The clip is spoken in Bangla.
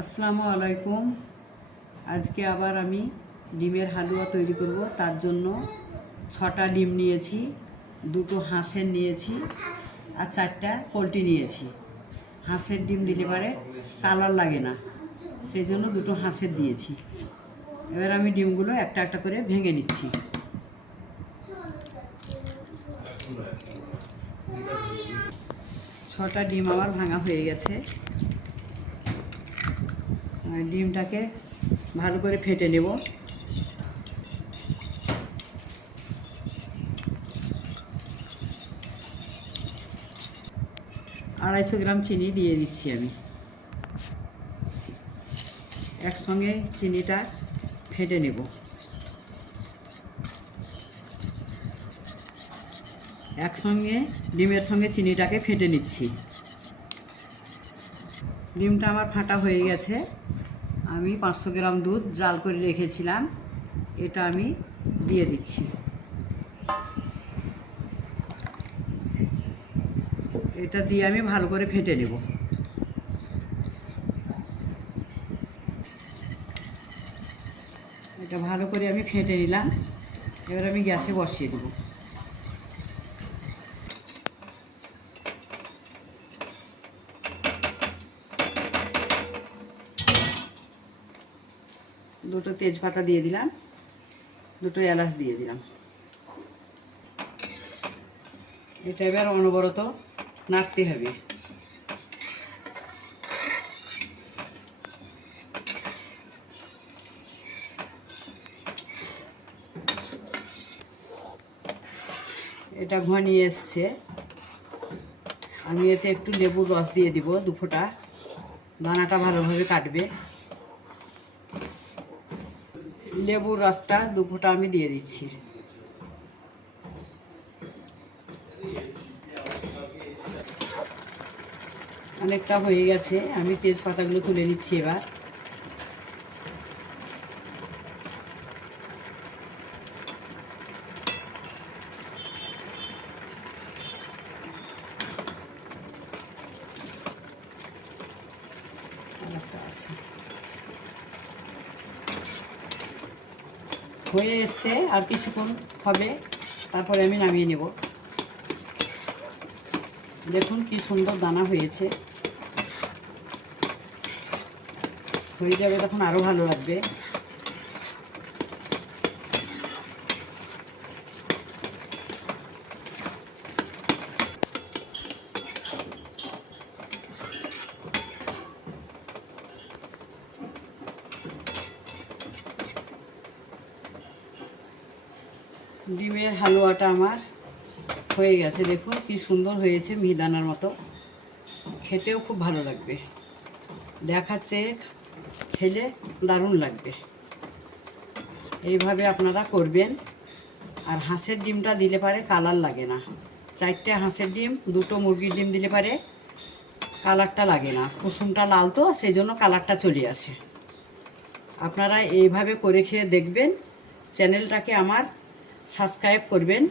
আসসালামু আলাইকুম। আজকে আবার আমি ডিমের হালুয়া তৈরি করব। তার জন্য ছটা ডিম নিয়েছি, দুটো হাঁসের নিয়েছি আর চারটা পোলট্রি নিয়েছি। হাঁসের ডিম দিলে পারে কালার লাগে না সেই জন্য দুটো হাঁসের দিয়েছি। এবার আমি ডিমগুলো একটা একটা করে ভেঙে নিচ্ছি। ছটা ডিম আমার ভাঙা হয়ে গেছে। ডিমটাকে ভালো করে ফেটে নেব। আড়াইশো গ্রাম চিনি দিয়ে দিচ্ছি আমি। একসঙ্গে চিনিটা ফেটে নেব। একসঙ্গে ডিমের সঙ্গে চিনিটাকে ফেটে নিচ্ছি। ডিমটা আমার ফাটা হয়ে গেছে। আমি পাঁচশো গ্রাম দুধ জাল করে রেখেছিলাম। এটা আমি দিয়ে দিচ্ছি। এটা দিয়ে আমি ভালো করে ফেটে নেব। এটা ভালো করে আমি ফেটে নিলাম। এবার আমি গ্যাসে বসিয়ে দেবো। দুটো তেজপাতা দিয়ে দিলাম, দুটো এলাচ দিয়ে দিলাম। এটা এবার অনবরত নাড়তে হবে। এটা ঘনিয়ে এসছে। আমি এতে একটু লেবুর রস দিয়ে দিব দু ফোঁটা দানাটা ভালোভাবে কাটবে। লেবুর রসটা দু ফোঁটা আমি দিয়ে দিচ্ছি। অনেকটা হয়ে গেছে, আমি তেজপাতাগুলো তুলে নিচ্ছি এবার। অনেকটা হয়ে এসছে, আর কিছুক্ষণ হবে, তারপরে আমি নামিয়ে নেব। দেখুন কি সুন্দর দানা হয়েছে। হয়ে যাবে তখন আরও ভালো লাগবে। ডিমের হালুয়াটা আমার হয়ে গেছে, দেখুন কি সুন্দর হয়েছে মিহিদানার মতো। খেতেও খুব ভালো লাগবে। দেখাচ্ছে, খেলে দারুণ লাগবে। এইভাবে আপনারা করবেন। আর হাঁসের ডিমটা দিলে পারে কালার লাগে না। চারটে হাঁসের ডিম, দুটো মুরগির ডিম দিলে পারে কালারটা লাগে না। কুসুমটা লাল তো, সেই জন্য কালারটা চলে আসে। আপনারা এইভাবে করে খেয়ে দেখবেন। চ্যানেলটাকে আমার সাবস্ক্রাইব করবেন।